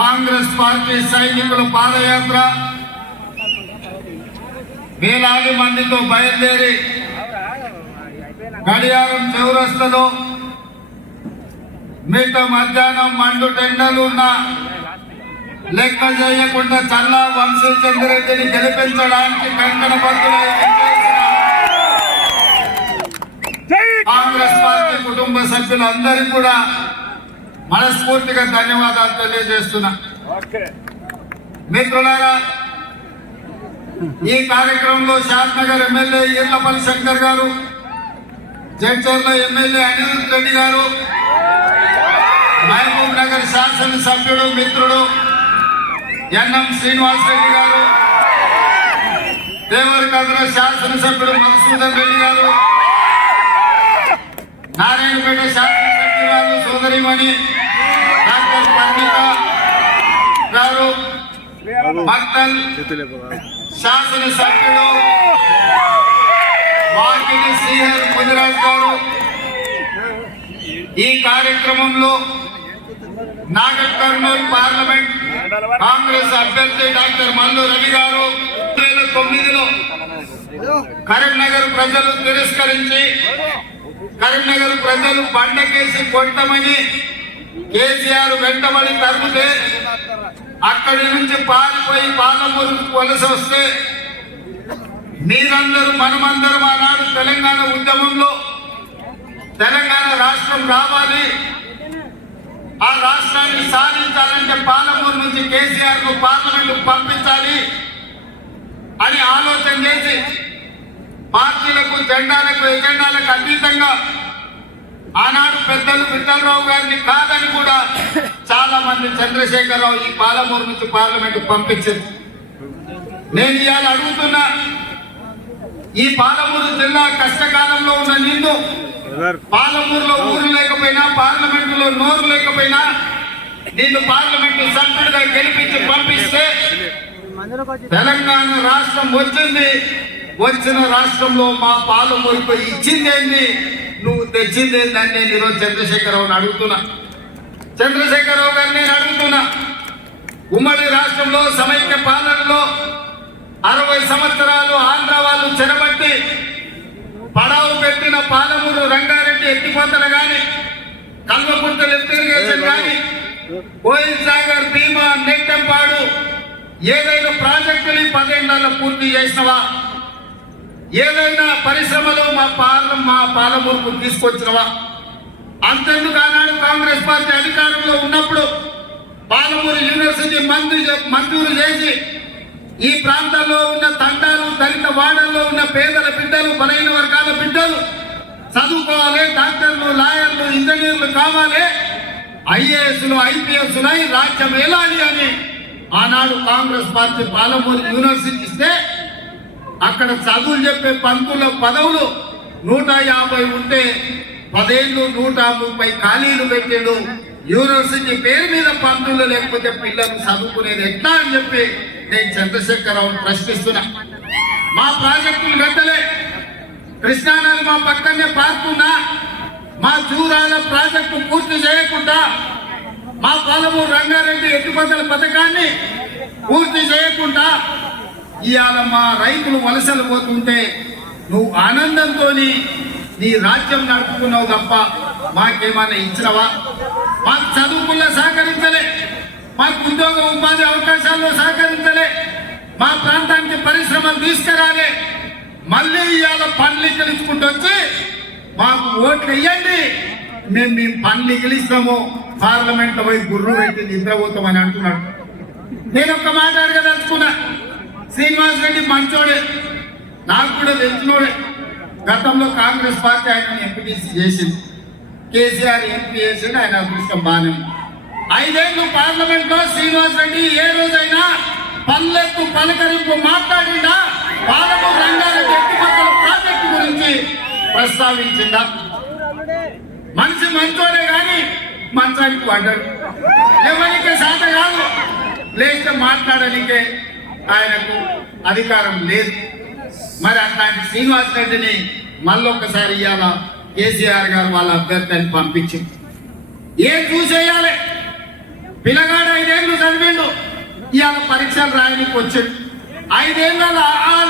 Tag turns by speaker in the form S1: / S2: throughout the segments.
S1: Congress party సైనికుల పాదయాత్ర. వేలాది మందితో బయలుదేరి గడియారం చౌరస్తలో మిగతా మధ్యాహ్నం మండు టెండలు ఉన్న లెక్క చేయకుండా చల్లా వంశీచంద్రెడ్డిని గెలిపించడానికి కంకణ బద్దులై కాంగ్రెస్ పార్టీ కుటుంబ సభ్యులందరికీ కూడా మనస్ఫూర్తిగా ధన్యవాదాలు తెలియజేస్తున్నా. మిత్రులారా ఈ కార్యక్రమంలో శాంతనగర్ ఎమ్మెల్యే ఈర్లపల్లి శంకర్ గారు జడ్చర్ల ఎమ్మెల్యే అనిరుద్ రెడ్డి గారు మహబూబ్ నగర్ శాసనసభ్యుడు మిత్రుడు ఎన్ఎం శ్రీనివాస్ రెడ్డి గారు దేవరకద్ర శాసనసభ్యుడు మధుసూదన్ రెడ్డి గారు నారాయణపేట శాసనసభ్యురాలు సోదరిమణి డాక్టర్ పర్ణిక గారు మక్తల్ శాసనసభ్యుడు వాకిటి శ్రీహర్ ముదిరాజ్ గారు. ఈ కార్యక్రమంలో నాగర్ కర్నూలు పార్లమెంట్ కాంగ్రెస్ అభ్యర్థి డాక్టర్ మల్లు రవి గారు రెండు వేల తొమ్మిదిలో కరీంనగర్ ప్రజలు తిరస్కరించి కరీంనగర్ ప్రజలు బండకేసి కొట్టమని కేసీఆర్ వెంటబడి తరిమితే అక్కడి నుంచి పారిపోయి పాలమూరు వలస వస్తే మీరందరూ మనమందరం ఆనాడు తెలంగాణ ఉద్యమంలో తెలంగాణ రాష్ట్రం రావాలి. ఆ రాష్ట్రాన్ని సాధించాలంటే పాలమూరు నుంచి కేసీఆర్ను పార్లమెంట్ పంపించాలి అని ఆలోచన చేసి పార్టీలకు జెండాలకు ఎజెండాలకు అతీతంగా ఆనాడు పెద్దలు విఠలరావు గారిని కాదని కూడా చాలా మంది చంద్రశేఖరరావు ఈ పాలమూరు నుంచి పార్లమెంట్ పంపించింది. నేను ఇవాళ అడుగుతున్నా ఈ పాలమూరు జిల్లా కష్టకాలంలో ఉన్న నిన్ను పాలమూరులో ఊరు లేకపోయినా పార్లమెంటులో నోరు లేకపోయినా నిన్ను పార్లమెంటు సభ్యుడిగా గెలిపించి పంపిస్తే తెలంగాణ రాష్ట్రం వచ్చింది. వచ్చిన రాష్ట్రంలో మా పాలమూరుకు ఇచ్చిందేంది? నువ్వు తెచ్చిందేందని నేను ఈరోజు చంద్రశేఖరరావుని అడుగుతున్నా. చంద్రశేఖరరావు గారిని నేను అడుగుతున్నా. ఉమ్మడి రాష్ట్రంలో సమైక్య పాలనలో అరవై సంవత్సరాలు ఆంధ్ర వాళ్ళు చెరబట్టి పడవ పెట్టిన పాలమూరు రంగారెడ్డి ఎత్తిపోతలు గాని కల్వకుంట లిఫ్ట్ ఇరిగేషన్ గాని కోయిల్ సాగర్ భీమా నెట్టంపాడు ఏదైనా ప్రాజెక్టుని పదేళ్ళలో పూర్తి చేసినవా? ఏదైనా పరిశ్రమలు మా పాలన మా పాలమూరుకు తీసుకొచ్చినవా? అంతెందుకు ఆనాడు కాంగ్రెస్ పార్టీ అధికారంలో ఉన్నప్పుడు పాలమూరు యూనివర్సిటీ మంజూరు మంజూరు చేసి ఈ ప్రాంతాల్లో ఉన్న తండాలు దళిత వాడల్లో ఉన్న పేదల బిడ్డలు బలైన వర్గాల బిడ్డలు చదువుకోవాలి డాక్టర్లు లాయర్లు ఇంజనీర్లు కావాలి ఐఏఎస్లు ఐపీఎస్లు అయి రాజ్యం ఏలాలి అని ఆనాడు కాంగ్రెస్ పార్టీ పాలమూరు యూనివర్సిటీ ఇస్తే అక్కడ చదువులు చెప్పే పంతుల పదవులు నూట యాభై ఉంటే పదేళ్ళు నూట ముప్పై ఖాళీలు పెట్టాడు. యూనివర్సిటీ పేరు మీద పంతులు లేకపోతే పిల్లలు చదువుకునేది ఎట్లా అని చెప్పి నేను చంద్రశేఖరరావు ప్రశ్నిస్తున్నా. మా ప్రాజెక్టులు వెంటలే కృష్ణానది మా పక్కనే పార్కున్నా మా చూరాల ప్రాజెక్టు పూర్తి చేయకుండా మా పాలమూరు రంగారెడ్డి ఎత్తిపోతల పథకాన్ని పూర్తి చేయకుండా ఇవాళ మా రైతులు వలసలు పోతుంటే నువ్వు ఆనందంతో నీ రాజ్యం నడుపుకున్నావు తప్ప మాకేమైనా ఇచ్చినవా? మాకు చదువుకుల్లో సహకరించలే. మాకు ఉద్యోగ ఉపాధి అవకాశాల్లో సహకరించలే. మా ప్రాంతానికి పరిశ్రమలు తీసుకురాలే. మళ్ళీ ఇవాళ పనులు గెలుచుకుంటూ వచ్చి మాకు ఓట్లు ఇవ్వండి మేము మీ పనులు గెలుస్తాము. పార్లమెంట్ పోయి గుర్రు పెట్టి నిద్రపోతామని అంటున్నాడు. నేను ఒక మాట అడగదలుచుకున్నా. శ్రీనివాస్ రెడ్డి మంచోడే. నాకు కూడా తెలిసినోడే. గతంలో కాంగ్రెస్ పార్టీ ఆయన ఎంపీటీసీ చేసింది. కేసీఆర్ ఎంపీ చేసింది ఆయన అదృష్టం బాగానే ఐదేళ్ళు పార్లమెంట్లో శ్రీనివాస్ రెడ్డి ఏ రోజైనా పల్లెత్తు పలకరింపు మాట్లాడిందా పాలకు రంగాల ఎత్తిపోతల ప్రాజెక్టు గురించి ప్రస్తావించిందా మనిషి మంచోడే కానీ మంచానికి పడ్డాడు. ఎవరికే సాధ కాదు. లేస్తే మాట్లాడనికే ఆయనకు అధికారం లేదు. మరి అట్లాంటి శ్రీనివాస్ రెడ్డిని మళ్ళొక్కసారి ఇవాళ కేసీఆర్ గారు వాళ్ళ అభ్యర్థిని పంపించింది. ఏం చూసేయాలి? పిల్లగాడు ఐదేళ్ళు చదివిండు. ఇవాళ పరీక్షలు రాయడానికి వచ్చాడు. ఐదేళ్ళ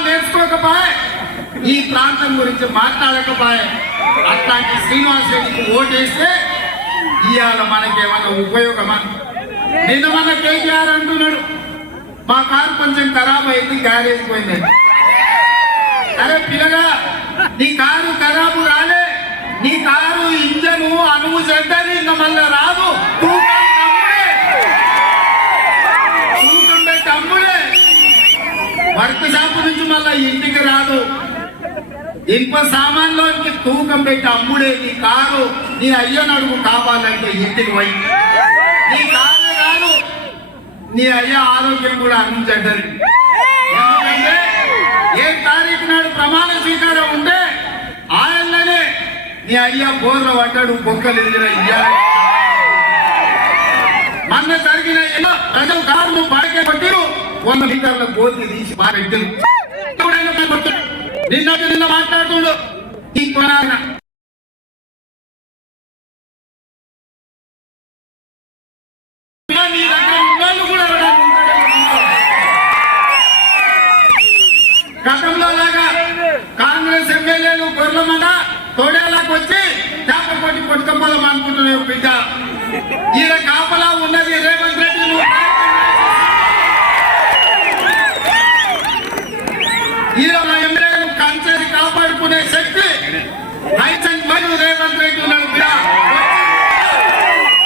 S1: నేర్చుకోకపోయే ఈ ప్రాంతం గురించి మాట్లాడకపోయే అట్లాంటి శ్రీనివాస్ రెడ్డికి ఓటేస్తే ఇవాళ మనకేమన్నా ఉపయోగమా? నిన్న మన కేసీఆర్ అంటున్నాడు. మా కారు కొంచెం ఖరాబ్ అయింది గ్యారేజ్ పోయింది. అరే పిల్లగా నీ కారు ఖరాబు రాలే. నీ కారు ఇంజను అనువు చెడ్డది ఇంకా మళ్ళీ రాదు. తూకం తమ్ముడే. వర్క్ షాప్ నుంచి మళ్ళీ ఇంటికి రాదు. ఇనుప సామాన్లోకి తూకం పెట్టి అమ్ముడే నీ కారు. నీ అయ్యో నడుగు కావాలంటే ఇంటికి పోయి. నీ కారు నీ అయ్య ఆరోగ్యం కూడా అందించండి ఏ తారీఖు నాడు ప్రమాణ స్వీకారం ఉంటే ఆయననే నీ అయ్య బోర్ల పడ్డాడు బొక్కలు ఎదిగిన ఇయ్యాలి. మొన్న జరిగిన ప్రజలు కారు పడకే పట్టిరు వంద మీటర్ల బోర్లు తీసి మా వ్యక్తులు నిన్న నిన్న మాట్లాడుతుండు. ఈ కొనాలన్నా తోడేలాకు వచ్చి చేప కొట్టి కొట్టుకపోదాం అనుకుంటున్నావు బిడ్డ. ఈయన కాపలా ఉన్నది రేవంత్ రెడ్డి కంచెని కాపాడుకునే శక్తి లైసెన్స్ మరియు రేవంత్ రెడ్డి ఉన్నాడు బిడ్డ.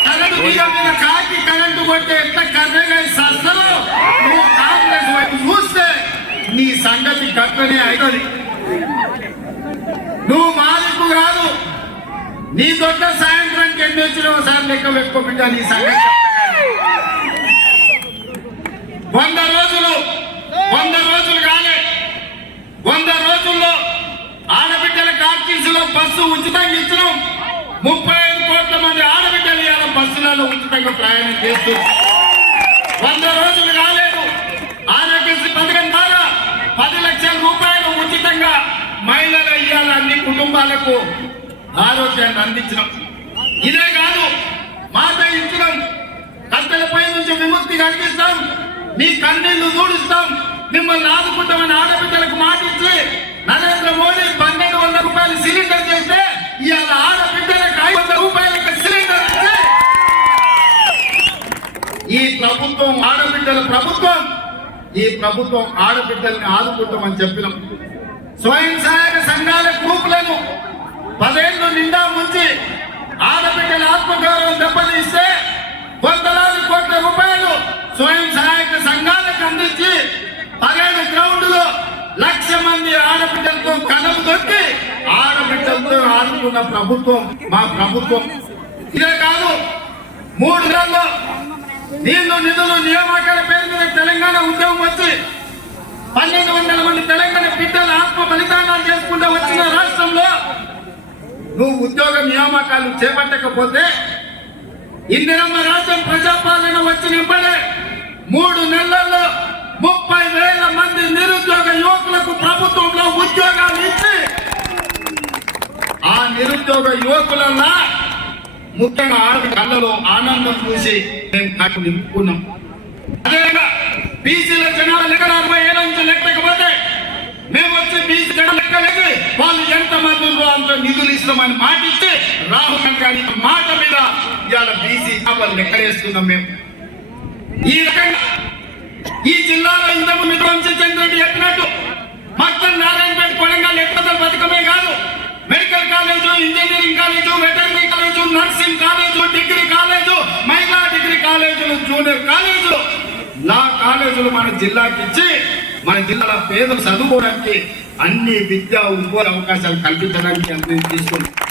S1: కరెంటు మీద కాకి కరెంటు కొట్టే ఎంత కర్రగా సస్తలో నువ్వు కాంగ్రెస్ వైపు చూస్తే నీ సంగతి గట్లనే అవుతుంది నువ్వు నీ దొడ్డ సాయంత్రానికి ఎన్ని వచ్చినా ఒకసారి లెక్క పెట్టుకోకుండా నీ సంగతి వంద రోజులు వంద రోజులు కాలే. వంద రోజుల్లో ఆడబిడ్డల కార్టీసులో బస్సు ఉచితంగా ఇచ్చినాం. ముప్పై ఐదు కోట్ల మంది ఆడబిడ్డలు ఇవాళ బస్సులలో ఉచితంగా ప్రయాణం చేస్తూ వంద రోజులు కాలేదు. ఆరోగ్యశ్రీ పథకం ద్వారా పది లక్షల రూపాయలు ఉచితంగా మహిళలు ఇవ్వాలి అన్ని కుటుంబాలకు ఆరోగ్యాన్ని అందించడం. ఇదే కాదు మాట ఇచ్చడం కట్టెలపై నుంచి విముక్తి కల్పిస్తాం మీ కన్నీళ్ళు దూడుస్తాం. మిమ్మల్ని ఆదుకుంటామని ఆడబిడ్డలకు మాట ఇచ్చి నరేంద్ర మోడీ పన్నెండు వందల రూపాయలు సిలిండర్ చేస్తే ఇవాళ ఆడబిడ్డలకు ఐదు వందల రూపాయలకు సిలిండర్ ఈ ప్రభుత్వం ఆడబిడ్డల ప్రభుత్వం ఈ ప్రభుత్వం ఆడబిడ్డల్ని ఆదుకుంటామని చెప్పినాం. స్వయం సహాయక సంఘాల గ్రూపులను పదేళ్ళు నిండా ముంచి ఆడబిడ్డల ఆత్మగౌరవం దెబ్బతీస్తే వందలాది కోట్ల రూపాయలు స్వయం సహాయక సంఘాలకు అందించి పదిహేను గ్రౌండ్లు లక్ష మంది ఆడబిడ్డలతో కథలు దొరికి ఆడబిడ్డలతో ఆడుకున్న ప్రభుత్వం మా ప్రభుత్వం. ఇదే కాదు మూడు నెలల్లో దీనిలో నిధులు నియామకాల పేరు మీద తెలంగాణ ఉద్యమం వచ్చి పన్నెండు వందల మంది తెలంగాణ బిడ్డల ఆత్మ బలిదానాలు చేసుకుంటూ వచ్చిన రాష్ట్రంలో నువ్వు ఉద్యోగ నియామకాలు చేపట్టకపోతే ఇందిరమ్మ రాజ్యం ప్రజాపాలన వచ్చిన ఇప్పుడే మూడు నెలల్లో ముప్పై వేల మంది నిరుద్యోగ యువకులకు ప్రభుత్వంలో ఉద్యోగాలు ఇచ్చి ఆ నిరుద్యోగ యువకులన్నా ముఖ్యంగా ఆడ కళ్ళలో ఆనందం చూసి మేము కాకు నింపుకున్నాం. అదేవిధంగా బీసీల జనాలు లెక్క అరవై ఏళ్ళ నుంచి లెక్కకపోతే మేము వచ్చి మీ జనాలు వాళ్ళు ఎంత మంది అంత నిధులు ఇస్తామని మాట ఇస్తే రాహుల్ గాంధీ మాట మీద ఇవాళ బీసీ వాళ్ళు లెక్కలేస్తున్నాం మేము. ఈ రకంగా ఈ జిల్లాలో ఇంతకు మీద వంశీచంద్ర రెడ్డి చెప్పినట్టు మొత్తం నారాయణపేట కొడంగల్ ఎక్కువ పథకమే కాదు. Medical college engineering college veterinary college nursing college degree college మహిళా డిగ్రీ కాలేజీలు జూనియర్ కాలేజీలు నా కాలేజీలు మన జిల్లాకి ఇచ్చి మన జిల్లాల పేదలు చదువుకోవడానికి అన్ని విద్యా ఉద్యోగ అవకాశాలు కల్పించడానికి అన్ని తీసుకుంటాం